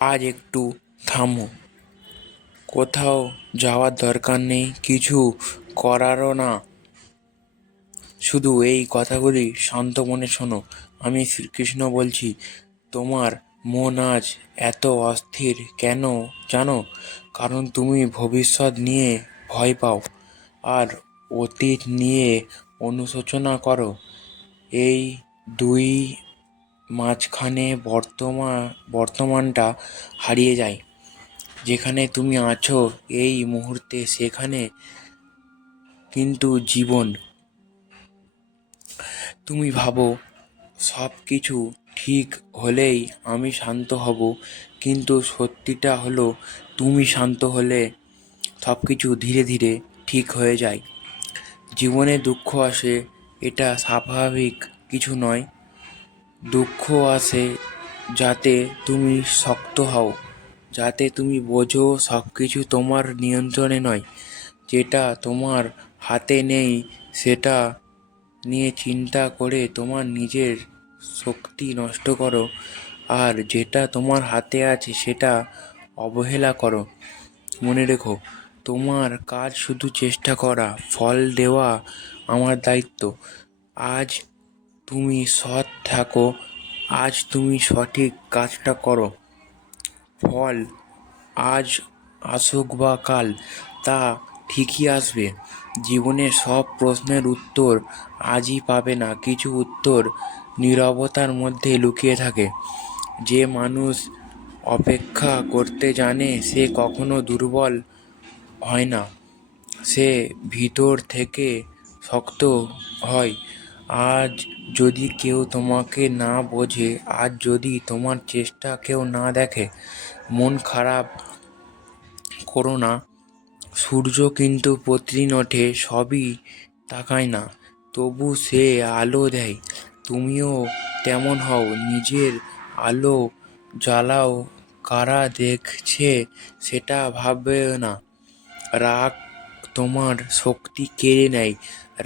আজ একটু থামো। কোথাও যাওয়ার দরকার নেই, কিছু করারও না। শুধু এই কথাগুলি শান্ত মনে শোনো। আমি শ্রীকৃষ্ণ বলছি। তোমার মন আজ এত অস্থির কেন জানো? কারণ তুমি ভবিষ্যৎ নিয়ে ভয় পাও আর অতীত নিয়ে অনুশোচনা করো। এই দুই মাঝখানে বর্তমানটা হারিয়ে যায়। যেখানে তুমি আছো এই মুহূর্তে, সেখানে কিন্তু জীবন। তুমি ভাবো সব কিছু ঠিক হলেই আমি শান্ত হব, কিন্তু সত্যিটা হলো তুমি শান্ত হলে সব কিছু ধীরে ধীরে ঠিক হয়ে যায়। জীবনে দুঃখ আসে, এটা স্বাভাবিক কিছু নয়। দুঃখ আসে যাতে তুমি শক্ত হও, যাতে তুমি বোঝো সব কিছু তোমার নিয়ন্ত্রণে নয়। যেটা তোমার হাতে নেই সেটা নিয়ে চিন্তা করে তোমার নিজের শক্তি নষ্ট করো, আর যেটা তোমার হাতে আছে সেটা অবহেলা করো। মনে রেখো, তোমার কাজ শুধু চেষ্টা করা, ফল দেওয়া আমার দায়িত্ব। আজ তুমি সৎ থাকো, আজ তুমি সঠিক কাজটা করো। ফল আজ আসুক বা কাল, তা ঠিকই আসবে। জীবনের সব প্রশ্নের উত্তর আজই পাবে না, কিছু উত্তর নীরবতার মধ্যে লুকিয়ে থাকে। যে মানুষ অপেক্ষা করতে জানে সে কখনো দুর্বল হয় না, সে ভিতর থেকে শক্ত হয়। আজ যদি কেউ তোমাকে না বোঝে, আজ যদি তোমার চেষ্টা কেউ না দেখে, মন খারাপ করো না। সূর্য কিন্তু প্রতিদিন ওঠে, সবই তাকায় না, তবু সে আলো দেয়। তুমিও তেমন হও, নিজের আলো জ্বালাও, কারা দেখছে সেটা ভাববে না। রাগ তোমার শক্তি কেড়ে নেয়।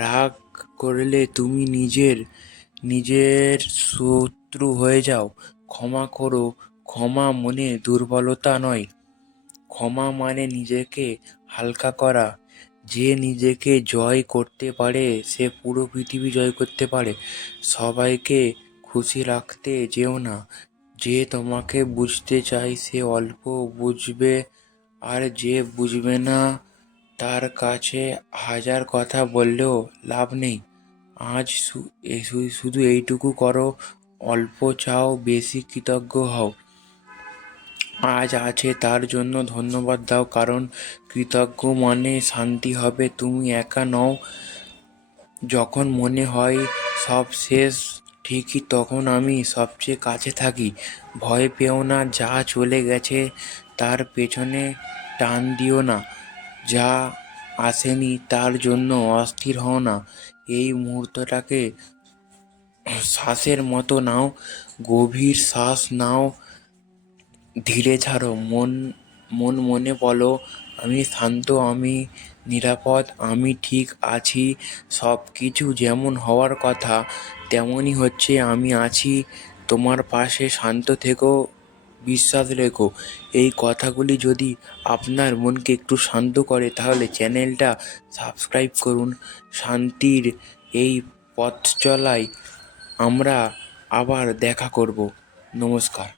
রাগ করলে তুমি নিজের শত্রু হয়ে যাও। ক্ষমা করো, ক্ষমা মনে দুর্বলতা নয়, ক্ষমা মানে নিজেকে হালকা করা। যে নিজেকে জয় করতে পারে সে পুরো পৃথিবী জয় করতে পারে। সবাইকে খুশি রাখতে যেও না। যে তোমাকে বুঝতে চায় সে অল্প বুঝবে, আর যে বুঝবে না তার কাছে হাজার কথা বললেও লাভ নেই। আজ শুধু এইটুকু করো, অল্প চাও, বেশি কৃতজ্ঞ হও। আজ আছে তার জন্য ধন্যবাদ দাও, কারণ কৃতজ্ঞ মানে শান্তি হবে। তুমি একা নও। যখন মনে হয় সব শেষ, ঠিকই তখন আমি সবচেয়ে কাছে থাকি। ভয় পেও না, যা চলে গেছে তার পেছনে টান দিও না। যা আসেনি তার জন্য অস্থির হও না। এই মুহূর্তটাকে শ্বাসের মতো নাও, গভীর শ্বাস নাও, ধীরে ছাড়ো। মনে বলো, আমি শান্ত, আমি নিরাপদ, আমি ঠিক আছি। সব কিছু যেমন হওয়ার কথা তেমনই হচ্ছে। আমি আছি তোমার পাশে, শান্ত থেকো, বিশ্বাস রেখো। এই কথাগুলি যদি আপনার মনকে একটু শান্ত করে তাহলে চ্যানেলটা সাবস্ক্রাইব করুন। শান্তির এই পথ চলায় আমরা আবার দেখা করব। নমস্কার।